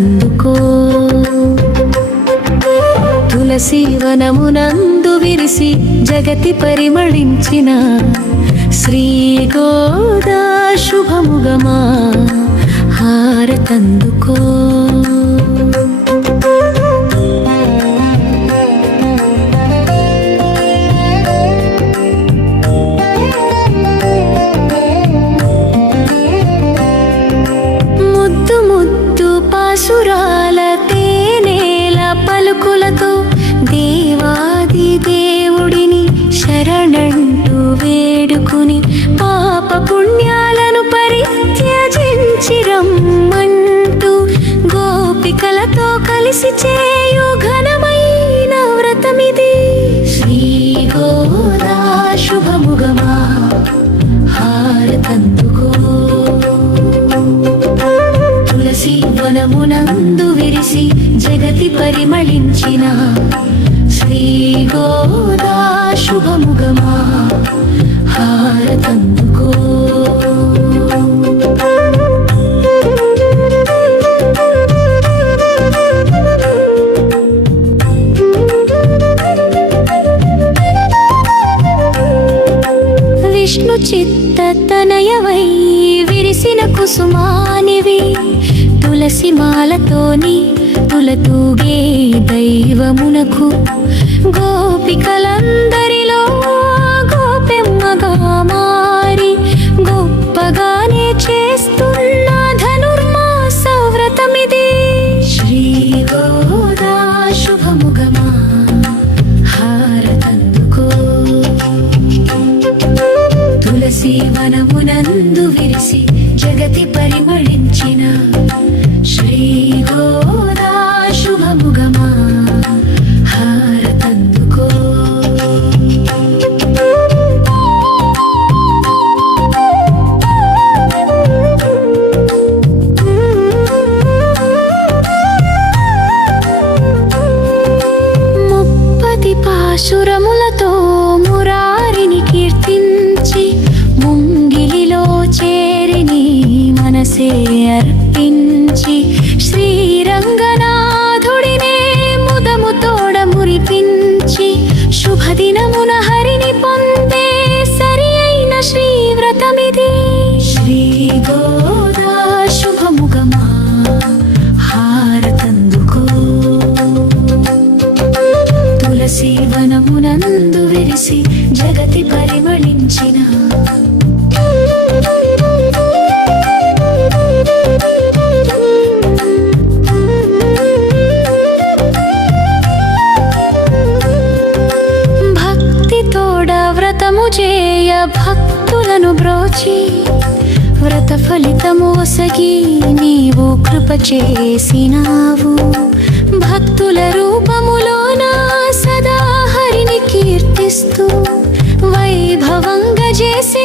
హారతందుకో. తులసి వనమునందు విరిసి జగతి పరిమళించిన శ్రీ గోదా శుభముగమా హారతందుకో. ముద్దు ముద్దు పాసురాల తేనేల పలుకులతో దేవాది దేవుడిని శరణంటూ వేడుకుని పాప పుణ్యాలను పరిత్యజించి రమ్మంటూ గోపికలతో కలిసి చేయు ఘనమైన వ్రతమిది. శ్రీ గోదా శుభముగమా హారతందుకో. తులసి వనమునందు విరిసి జగతి పరిమళించిన శ్రీ గోదా శుభముగమా హారతందుకో. విష్ణు చిత్త తనయవై విరిసిన కుసుమానివి తులసి మాలతోని తులతూగే దైవమునకు గోపికలందరిలో గోపెమ్మగా మారి గొప్పగానే చేస్తున్న ధనుర్మాస వ్రతమిది. శ్రీ గోదా శుభముగమా హారతందుకో. తులసి వనమునందు విరిసి జగతి పరిమళించిన శ్రీ గోదా శుభముగమా హారతందుకో. ముప్పది పాశురములతో మురారిని కీర్తించి ముంగిలిలో చేరిని మనసే అర్పించి శ్రీరంగనాథుడినే ముదముతోడ మురిపించి శుభదినమున హరిని పొందే సరి అయిన శ్రీ వ్రతమిది. శ్రీ గోదా శుభముగమా హారతందుకో. తులసి వనమునందు విరిసి జగతి పరిమళించిన వ్రతము చేయ భక్తులను బ్రోచి వ్రత ఫలితము ఒసగి నీవు కృప చేసినావు. భక్తుల రూపములోన సదా హరిని కీర్తిస్తూ వైభవంగా చేసి